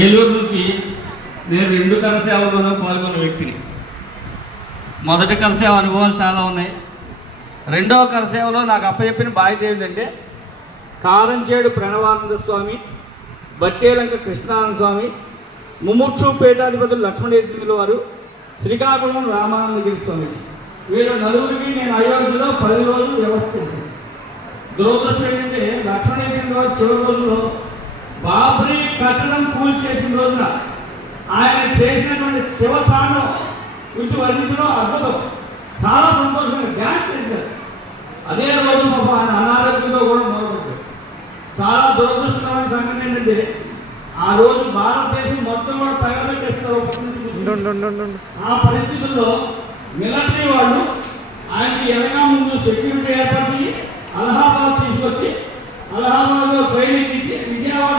ఏలూరు నుంచి నేను 2 కరసేవలలో పాల్గొన్న వ్యక్తిని. మొదటి కరసేవ అనుభవాలు చాలా ఉన్నాయి. రెండవ కరసేవలో నాకు అప్పచెప్పిన బాధ్యత ఏంటంటే కారంచేడు ప్రణవానంద స్వామి, బట్టేలంక కృష్ణానంద స్వామి, ముముక్షు పీఠాధిపతులు లక్ష్మణేంద్రుల వారు, శ్రీకాకుళం రామానందగిరి స్వామి, వీళ్ళ నలుగురికి నేను అయోధ్యలో 10 రోజులు వ్యవస్థ చేశాను. దురదృష్టం ఏంటంటే లక్ష్మణేంద్రుల వారు చివరి రోజుల్లో బాబ్రీ కట్టడం కూల్ చేసిన రోజున ఆయన చేసినటువంటి శివతాండం గురించి వర్ణించడం అద్భుతం. చాలా సంతోషంగా డ్యాన్స్ చేశారు. అదే రోజు ఆయన అనారోగ్యంతో కూడా మొదలుపెట్టారు. చాలా దురదృష్టమైన సంఘటన ఏంటంటే ఆ రోజు భారతదేశం మొత్తం కూడా తగలబెట్టేస్తారు. ఆ పరిస్థితుల్లో మిలిటరీ వాళ్ళు ఆయనకి ఎనగా ముందు సెక్యూరిటీ ఏర్పరిచి అలహాబాద్ తీసుకొచ్చి అలహాబాద్లో ట్రైనింగ్ ఇచ్చి విజయవాడ